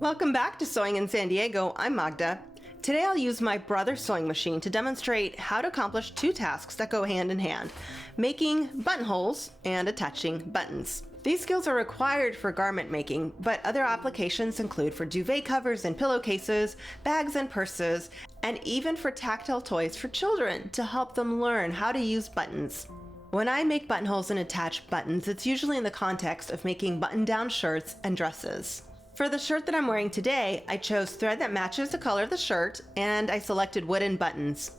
Welcome back to Sewing in San Diego. I'm Magda. Today I'll use my Brother's sewing machine to demonstrate how to accomplish two tasks that go hand in hand: making buttonholes and attaching buttons. These skills are required for garment making, but other applications include for duvet covers and pillowcases, bags and purses, and even for tactile toys for children to help them learn how to use buttons. When I make buttonholes and attach buttons, it's usually in the context of making button-down shirts and dresses. For the shirt that I'm wearing today, I chose thread that matches the color of the shirt, and I selected wooden buttons.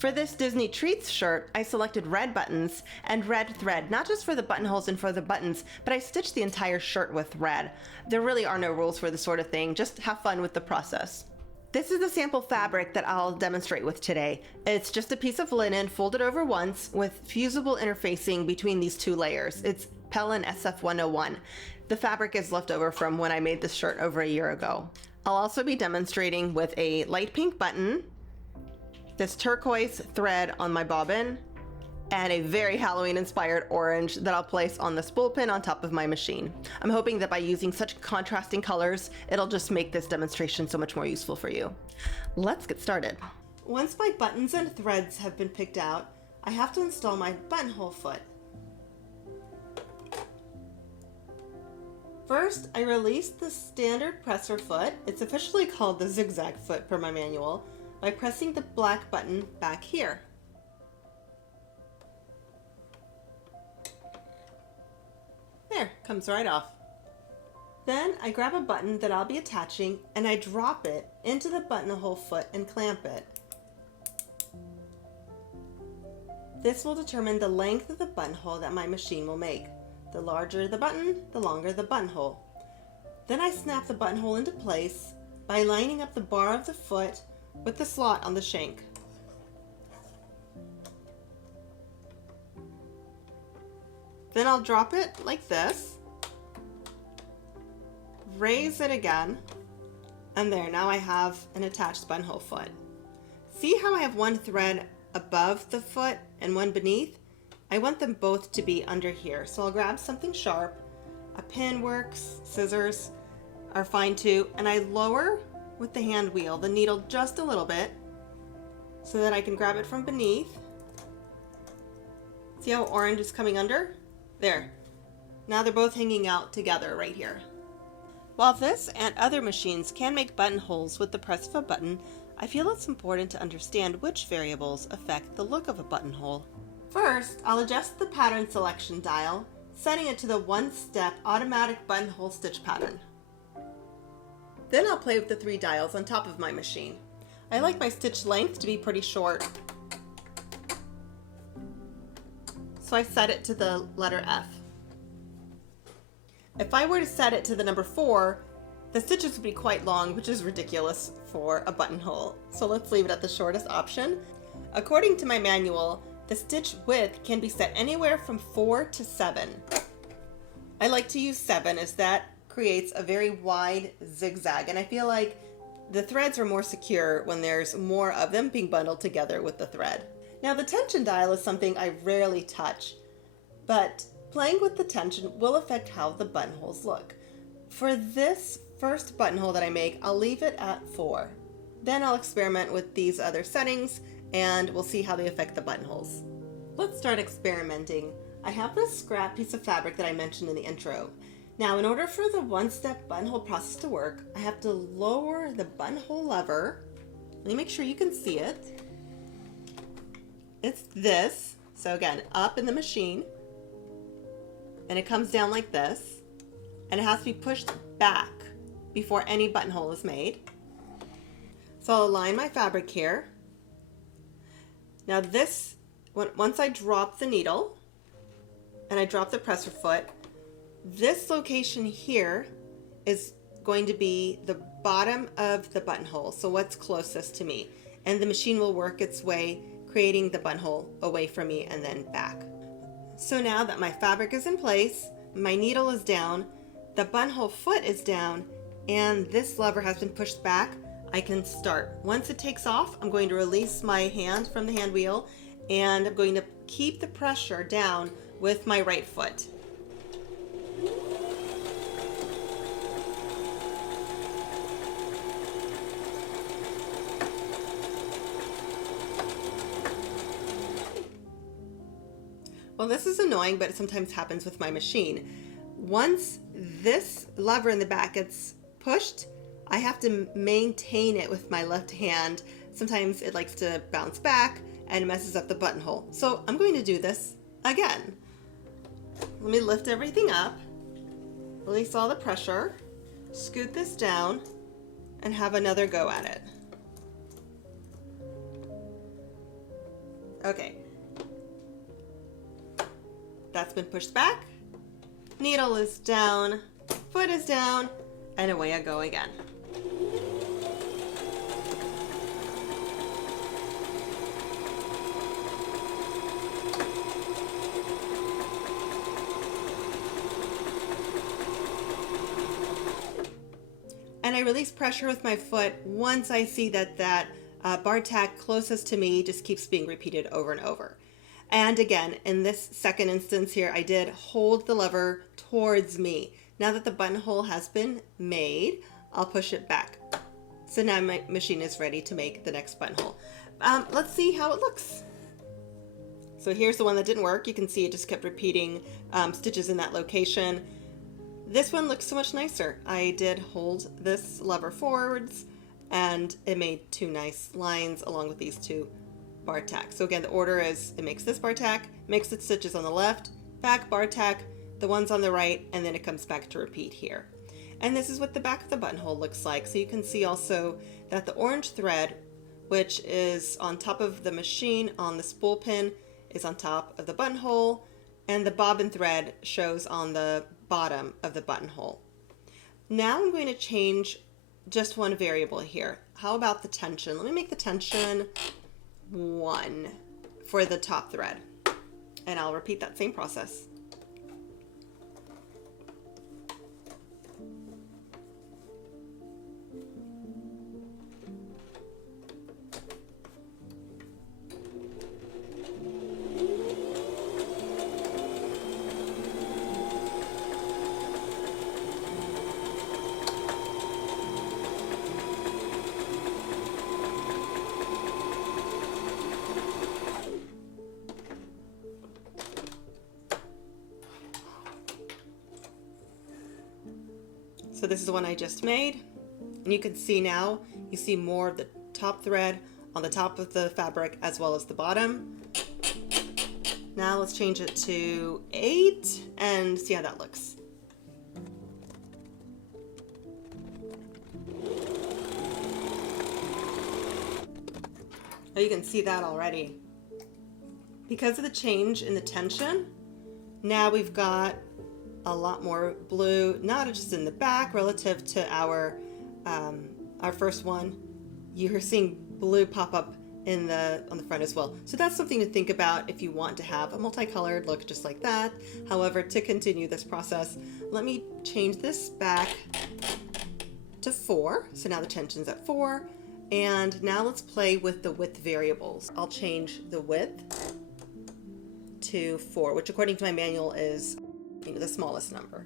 For this Disney Treats shirt, I selected red buttons and red thread, not just for the buttonholes and for the buttons, but I stitched the entire shirt with red. There really are no rules for this sort of thing, just have fun with the process. This is the sample fabric that I'll demonstrate with today. It's just a piece of linen folded over once with fusible interfacing between these two layers. It's Pellin SF101. The fabric is left over from when I made this shirt over a year ago. I'll also be demonstrating with a light pink button, this turquoise thread on my bobbin, and a very Halloween inspired orange that I'll place on the spool pin on top of my machine. I'm hoping that by using such contrasting colors, it'll just make this demonstration so much more useful for you. Let's get started. Once my buttons and threads have been picked out, I have to install my buttonhole foot. First, I release the standard presser foot, it's officially called the zigzag foot per my manual, by pressing the black button back here. There, comes right off. Then I grab a button that I'll be attaching and I drop it into the buttonhole foot and clamp it. This will determine the length of the buttonhole that my machine will make. The larger the button, the longer the buttonhole. Then I snap the buttonhole into place by lining up the bar of the foot with the slot on the shank. Then I'll drop it like this, raise it again, and there, now I have an attached buttonhole foot. See how I have one thread above the foot and one beneath? I want them both to be under here, so I'll grab something sharp. A pin works, scissors are fine too, and I lower with the hand wheel the needle just a little bit so that I can grab it from beneath. See how orange is coming under? There. Now they're both hanging out together right here. While this and other machines can make buttonholes with the press of a button, I feel it's important to understand which variables affect the look of a buttonhole. First, I'll adjust the pattern selection dial, setting it to the one-step automatic buttonhole stitch pattern. Then I'll play with the three dials on top of my machine. I like my stitch length to be pretty short, so I set it to the letter F. If I were to set it to the number 4, the stitches would be quite long, which is ridiculous for a buttonhole. So let's leave it at the shortest option. According to my manual, the stitch width can be set anywhere from 4 to 7. I like to use 7 as that creates a very wide zigzag, and I feel like the threads are more secure when there's more of them being bundled together with the thread. Now the tension dial is something I rarely touch, but playing with the tension will affect how the buttonholes look. For this first buttonhole that I make, I'll leave it at 4. Then I'll experiment with these other settings and we'll see how they affect the buttonholes. Let's start experimenting. I have this scrap piece of fabric that I mentioned in the intro. Now, in order for the one-step buttonhole process to work, I have to lower the buttonhole lever. Let me make sure you can see it. It's this. So again, up in the machine, and it comes down like this, and it has to be pushed back before any buttonhole is made. So I'll align my fabric here. Now this, once I drop the needle and I drop the presser foot, this location here is going to be the bottom of the buttonhole, so what's closest to me. And the machine will work its way, creating the buttonhole away from me and then back. So now that my fabric is in place, my needle is down, the buttonhole foot is down, and this lever has been pushed back, I can start. Once it takes off, I'm going to release my hand from the hand wheel and I'm going to keep the pressure down with my right foot. Well, this is annoying, but it sometimes happens with my machine. Once this lever in the back gets pushed, I have to maintain it with my left hand. Sometimes it likes to bounce back and messes up the buttonhole. So I'm going to do this again. Let me lift everything up, release all the pressure, scoot this down, and have another go at it. Okay. That's been pushed back. Needle is down, foot is down, and away I go again. And I release pressure with my foot once I see that bar tack closest to me just keeps being repeated over and over. And again, in this second instance here, I did hold the lever towards me. Now that the buttonhole has been made, I'll push it back. So now my machine is ready to make the next buttonhole. Let's see how it looks. So here's the one that didn't work. You can see it just kept repeating stitches in that location. This one looks so much nicer. I did hold this lever forwards and it made two nice lines along with these two bar tacks. So again, the order is it makes this bar tack, makes the stitches on the left, back bar tack, the ones on the right, and then it comes back to repeat here. And this is what the back of the buttonhole looks like. So you can see also that the orange thread, which is on top of the machine on the spool pin, is on top of the buttonhole, and the bobbin thread shows on the bottom of the buttonhole. Now I'm going to change just one variable here. How about the tension? Let me make the tension 1 for the top thread, and I'll repeat that same process. So this is the one I just made, and you can see now, you see more of the top thread on the top of the fabric as well as the bottom. Now let's change it to 8 and see how that looks. Oh, you can see that already. Because of the change in the tension, now we've got a lot more blue, not just in the back relative to our first one. You're seeing blue pop up on the front as well. So that's something to think about if you want to have a multicolored look just like that. However, to continue this process, let me change this back to 4. So now the tension's at 4. And now let's play with the width variables. I'll change the width to 4, which according to my manual is the smallest number.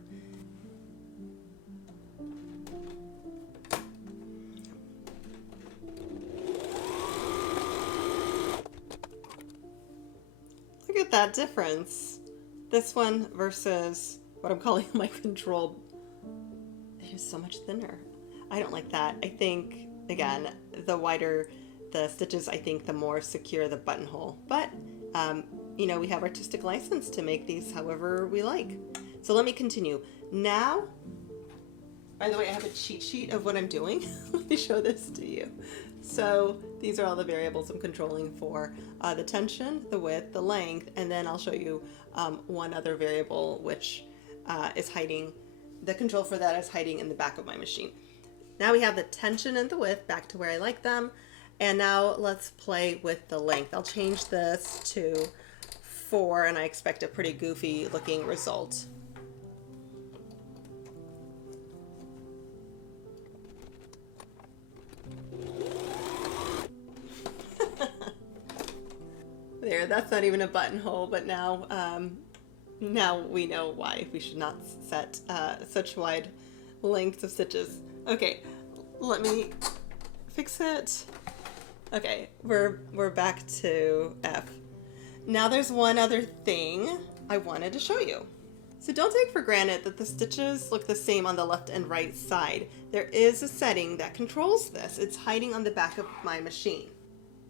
Look at that difference. This one versus what I'm calling my control. It is so much thinner. I don't like that. I think, again, the wider the stitches, I think the more secure the buttonhole. But we have artistic license to make these however we like. So let me continue. Now, by the way, I have a cheat sheet of what I'm doing. Let me show this to you. So these are all the variables I'm controlling for the tension, the width, the length, and then I'll show you one other variable which is hiding, the control for that is hiding in the back of my machine. Now we have the tension and the width back to where I like them. And now let's play with the length. I'll change this to 4 and I expect a pretty goofy looking result. There, that's not even a buttonhole, but now we know why we should not set such wide lengths of stitches. Okay, let me fix it. Okay, we're back to F. Now there's one other thing I wanted to show you. So don't take for granted that the stitches look the same on the left and right side. There is a setting that controls this. It's hiding on the back of my machine.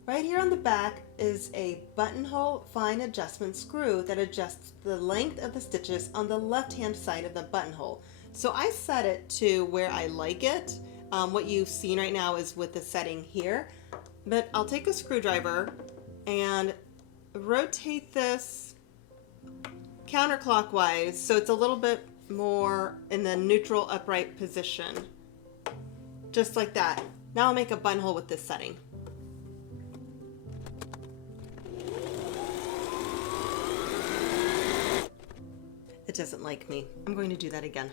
Right here on the back is a buttonhole fine adjustment screw that adjusts the length of the stitches on the left-hand side of the buttonhole. So I set it to where I like it. What you've seen right now is with the setting here, but I'll take a screwdriver and rotate this counterclockwise so it's a little bit more in the neutral upright position. Just like that. Now I'll make a buttonhole with this setting. It doesn't like me. I'm going to do that again.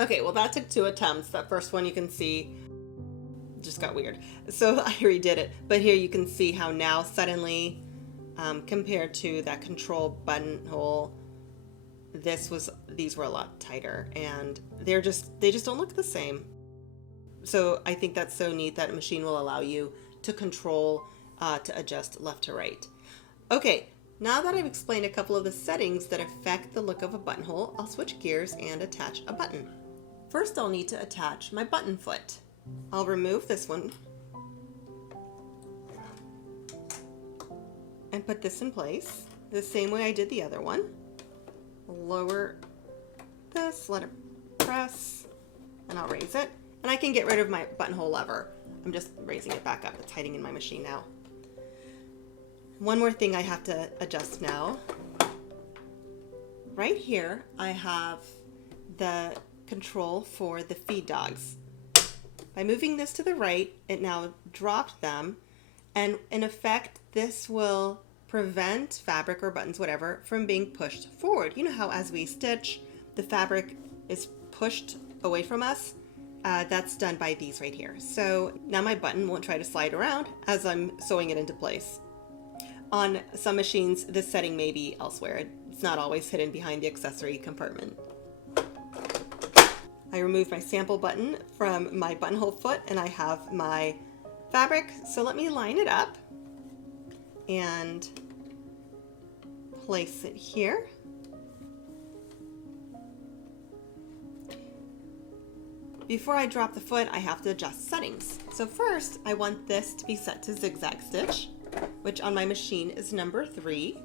Okay, well that took 2 attempts. That first one you can see just got weird. So I redid it. But here you can see how now suddenly, compared to that control buttonhole, these were a lot tighter, and they just don't look the same. So I think that's so neat that a machine will allow you to control, to adjust left to right. Okay, now that I've explained a couple of the settings that affect the look of a buttonhole, I'll switch gears and attach a button. First, I'll need to attach my button foot. I'll remove this one and put this in place the same way I did the other one. Lower this, let it press, and I'll raise it. And I can get rid of my buttonhole lever. I'm just raising it back up. It's hiding in my machine now. One more thing I have to adjust now. Right here, I have the control for the feed dogs. By moving this to the right, it now dropped them, and in effect, this will prevent fabric or buttons, whatever, from being pushed forward. You know how as we stitch, the fabric is pushed away from us? That's done by these right here. So now my button won't try to slide around as I'm sewing it into place. On some machines, this setting may be elsewhere. It's not always hidden behind the accessory compartment. I removed my sample button from my buttonhole foot, and I have my fabric. So let me line it up and place it here. Before I drop the foot, I have to adjust settings. So first, I want this to be set to zigzag stitch, which on my machine is number 3.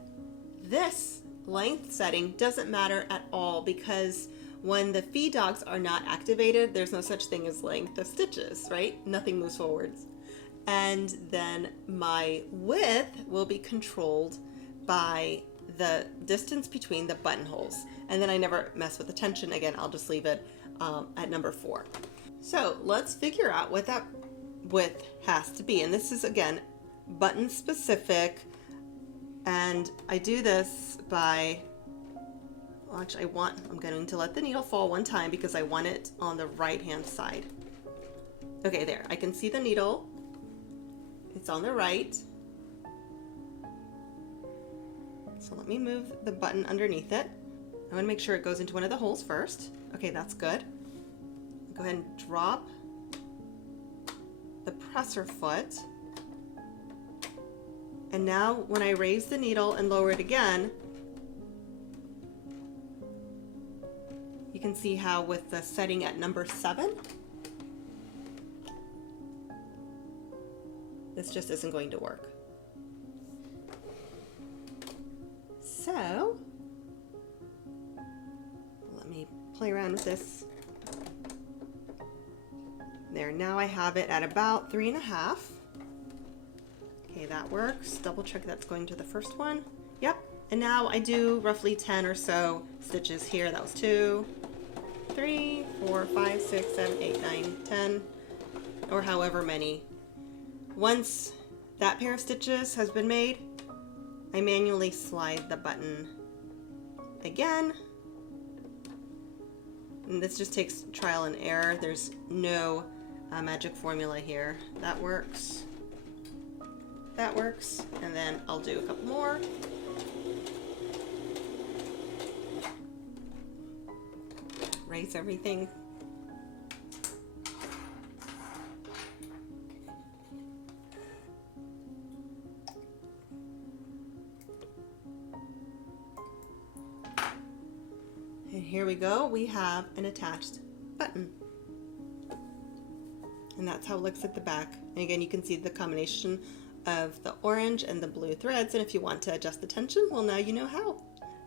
This length setting doesn't matter at all because when the feed dogs are not activated, there's no such thing as length of stitches, right? Nothing moves forwards. And then my width will be controlled by the distance between the buttonholes. And then I never mess with the tension. Again, I'll just leave it at number 4. So let's figure out what that width has to be. And this is, again, button specific. And I do this by, well, actually I'm going to let the needle fall one time because I want it on the right hand side. Okay, there, I can see the needle. It's on the right. So let me move the button underneath it. I want to make sure it goes into one of the holes first. Okay, that's good. Go ahead and drop the presser foot. And now when I raise the needle and lower it again, you can see how with the setting at number 7, this just isn't going to work. So let me play around with this. There, now I have it at about 3.5. Okay, that works. Double check that's going to the first one. Yep, and now I do roughly 10 or so stitches here. That was 2, 3, 4, 5, 6, 7, 8, 9, 10, or however many. Once that pair of stitches has been made, I manually slide the button again. And this just takes trial and error. There's no magic formula here. That works. That works. And then I'll do a couple more. erase everything. And here we go, we have an attached button. And that's how it looks at the back. And again, you can see the combination of the orange and the blue threads, and if you want to adjust the tension, well, now you know how.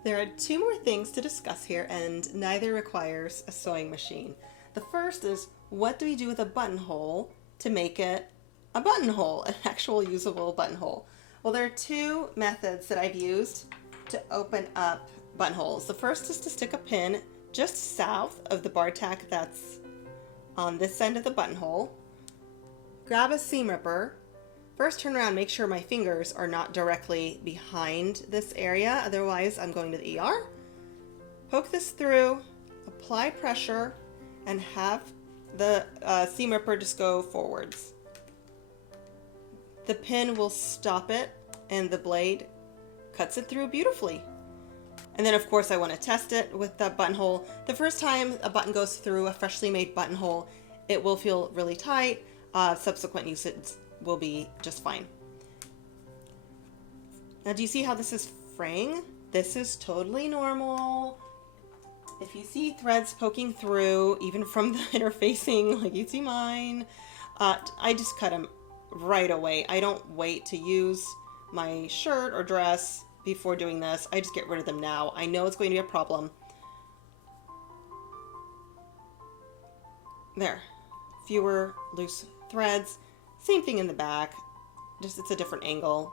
There are two more things to discuss here, and neither requires a sewing machine. The first is, what do we do with a buttonhole to make it a buttonhole, an actual usable buttonhole? Well, there are two methods that I've used to open up buttonholes. The first is to stick a pin just south of the bar tack that's on this end of the buttonhole. Grab a seam ripper. First, turn around, make sure my fingers are not directly behind this area, otherwise I'm going to the ER. Poke this through, apply pressure, and have the seam ripper just go forwards. The pin will stop it, and the blade cuts it through beautifully. And then of course I want to test it with the buttonhole. The first time a button goes through a freshly made buttonhole, it will feel really tight. Subsequent usage will be just fine. Now, do you see how this is fraying? This is totally normal. If you see threads poking through, even from the interfacing, like you see mine, I just cut them right away. I don't wait to use my shirt or dress before doing this. I just get rid of them now. I know it's going to be a problem. There, fewer loose threads. Same thing in the back, just it's a different angle.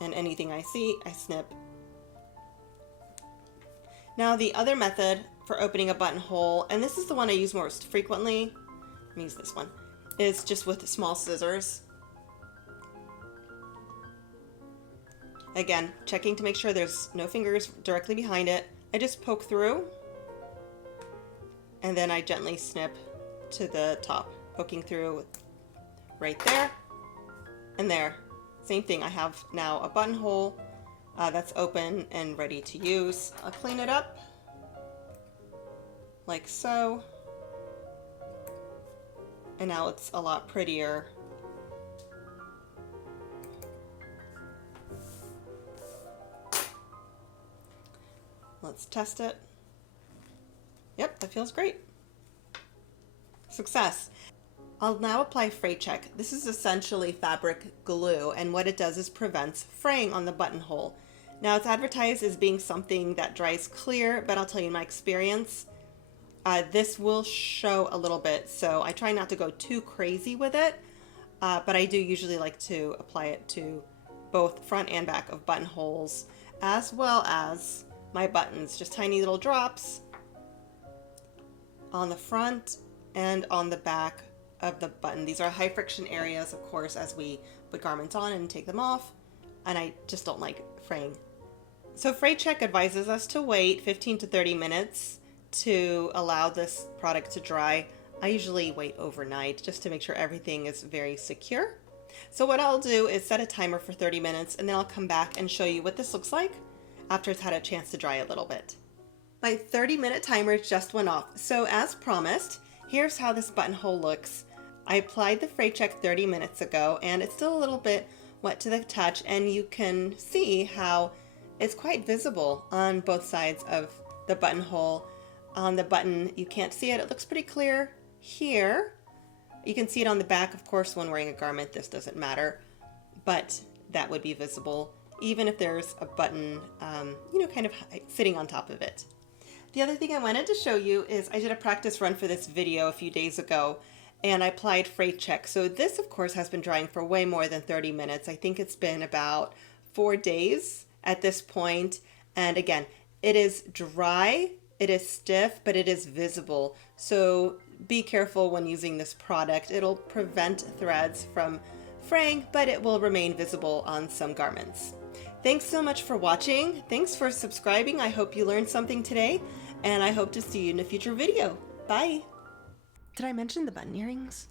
And anything I see, I snip. Now the other method for opening a buttonhole, and this is the one I use most frequently, let me use this one, is just with small scissors. Again, checking to make sure there's no fingers directly behind it. I just poke through, and then I gently snip to the top, poking through right there and there. Same thing, I have now a buttonhole that's open and ready to use. I'll clean it up like so, and now it's a lot prettier. Let's test it. Yep, that feels great. Success. I'll now apply Fray Check. This is essentially fabric glue, and what it does is prevents fraying on the buttonhole. Now, it's advertised as being something that dries clear, but I'll tell you in my experience, this will show a little bit, so I try not to go too crazy with it, but I do usually like to apply it to both front and back of buttonholes, as well as my buttons, just tiny little drops on the front and on the back of the button. These are high friction areas, of course, as we put garments on and take them off, and I just don't like fraying. So Fray Check advises us to wait 15 to 30 minutes to allow this product to dry. I usually wait overnight just to make sure everything is very secure. So what I'll do is set a timer for 30 minutes, and then I'll come back and show you what this looks like after it's had a chance to dry a little bit. My 30-minute timer just went off, so as promised, here's how this buttonhole looks. I applied the Fray Check 30 minutes ago, and it's still a little bit wet to the touch, and you can see how it's quite visible on both sides of the buttonhole. On the button, you can't see it. It looks pretty clear here. You can see it on the back, of course, when wearing a garment. This doesn't matter, but that would be visible, even if there's a button, kind of sitting on top of it. The other thing I wanted to show you is I did a practice run for this video a few days ago, and I applied Fray Check. So this, of course, has been drying for way more than 30 minutes. I think it's been about 4 days at this point. And again, it is dry, it is stiff, but it is visible. So be careful when using this product. It'll prevent threads from fraying, but it will remain visible on some garments. Thanks so much for watching. Thanks for subscribing. I hope you learned something today, and I hope to see you in a future video. Bye. Did I mention the button earrings?